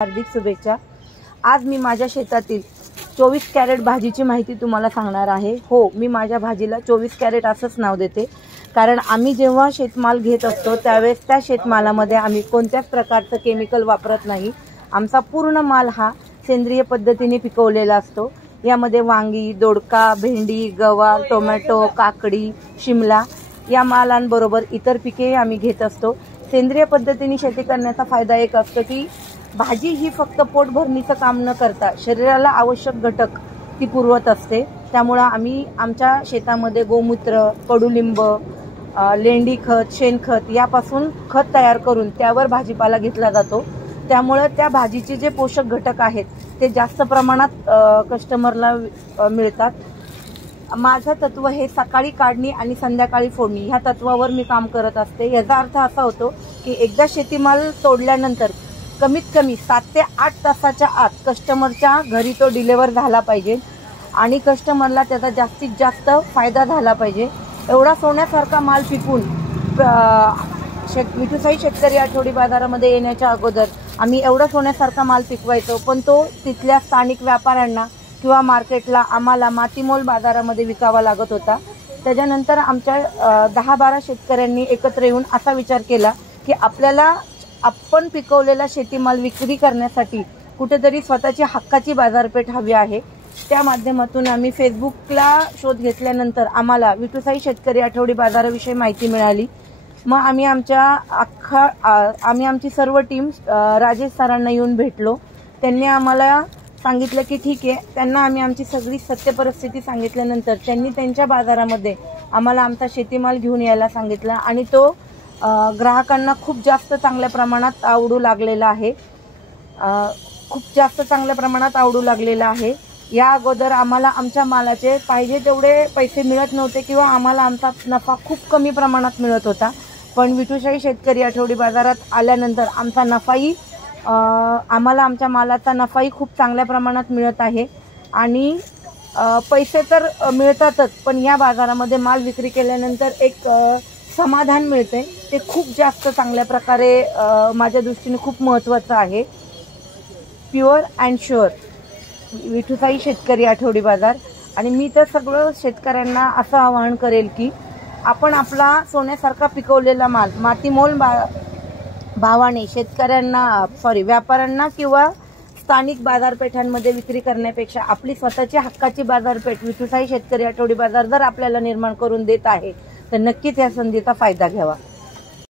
हार्दिक शुभेच्छा। आज मी माझ्या शेतातील 24 कॅरेट भाजीची माहिती तुम्हाला सांगणार आहे। हो, मी माझ्या भाजीला 24 कॅरेट असंच नाव देते, कारण आम्ही जेव्हा शेतमाल घेत असतो त्यावेळेस त्या शेतमालामध्ये आम्ही कोणत्याच प्रकारचं केमिकल वापरत नाही। आमचा पूर्ण माल हा सेंद्रिय पद्धतीने पिकवलेला असतो। यामध्ये वांगी, दोडका, भेंडी, गवार, टोमॅटो, काकडी, शिमला या मालांबरोबर इतर पिके आम्ही घेत असतो। सेंद्रिय पद्धतीने शेती करण्याचा फायदा एक असतो की भाजी ही फक्त पोट भरणीचं काम न करता शरीराला आवश्यक घटक ती पुरवत असते। त्यामुळे आम्ही आमच्या शेतामध्ये गोमूत्र, कडुलिंब, लेंडी खत, शेणखत यापासून खत तयार करून त्यावर भाजीपाला घेतला जातो। त्यामुळे त्या भाजीचे जे पोषक घटक आहेत ते जास्त प्रमाणात कस्टमरला मिळतात। माझं तत्व हे सकाळी काढणी आणि संध्याकाळी फोडणी ह्या तत्वावर मी काम करत असते। याचा अर्थ असा होतो की एकदा शेतीमाल तोडल्यानंतर कमीत कमी 7 ते 8 तासाच्या आत कस्टमरच्या घरी तो डिलिव्हर झाला पाहिजे आणि कस्टमरला त्याचा जास्तीत जास्त फायदा झाला पाहिजे। एवढा सोन्यासारखा माल पिकून विठुसाई शेतकरी आठवडी बाजारामध्ये येण्याच्या अगोदर आम्ही एवढा सोन्यासारखा माल पिकवायचो, पण तो तिथल्या स्थानिक व्यापाऱ्यांना किंवा मार्केटला आम्हाला मातीमोल बाजारामध्ये विकावा लागत होता। त्याच्यानंतर आमच्या 10-12 शेतकऱ्यांनी एकत्र येऊन असा विचार केला की आपल्याला आपण पिकवलेला शेतीमाल विक्री करण्यासाठी कुठेतरी स्वतःची हक्काची बाजारपेठ हवी आहे। त्या माध्यमातून आम्ही फेसबुकला शोध घेतल्यानंतर आम्हाला विठुसाई शेतकरी आठवडी बाजाराविषयी माहिती मिळाली। मग आम्ही आमची सर्व टीम राजेश सरांना येऊन भेटलो। त्यांनी आम्हाला सांगितलं की ठीक आहे। त्यांना आम्ही आमची सगळी सत्य परिस्थिती सांगितल्यानंतर त्यांनी त्यांच्या बाजारामध्ये आम्हाला आमचा शेतीमाल घेऊन यायला सांगितला आणि तो ग्राहकांना खूप जास्त चांगल्या प्रमाणात आवडू लागलेला आहे। या अगोदर आम्हाला आमच्या मालाचे पाहिजे तेवढे पैसे मिळत नव्हते किंवा आम्हाला आमचा नफा खूप कमी प्रमाणात मिळत होता, पण विठुसाई शेतकरी आठवडी बाजारात आल्यानंतर आमचा नफाही आम्हाला आमच्या मालाचा नफाही खूप चांगल्या प्रमाणात मिळत आहे आणि पैसे तर मिळतातच, पण या बाजारामध्ये माल विक्री केल्यानंतर एक समाधान मिळते, ते खूप जास्त चांगल्या प्रकारे माझ्या दृष्टीने खूप महत्त्वाचं आहे। प्युअर अँड शुअर विठुसाई शेतकरी आठवडी बाजार। आणि मी तर सगळं शेतकऱ्यांना असं आवाहन करेल की आपण आपला सोन्यासारखा पिकवलेला माल मातीमोल भावाने व्यापाऱ्यांना किंवा स्थानिक बाजारपेठांमध्ये विक्री करण्यापेक्षा आपली स्वतःची हक्काची बाजारपेठ विठुसाई शेतकरी आठवडी बाजार जर आपल्याला निर्माण करून देत आहे तर नक्कीच या संधीचा फायदा घ्यावा।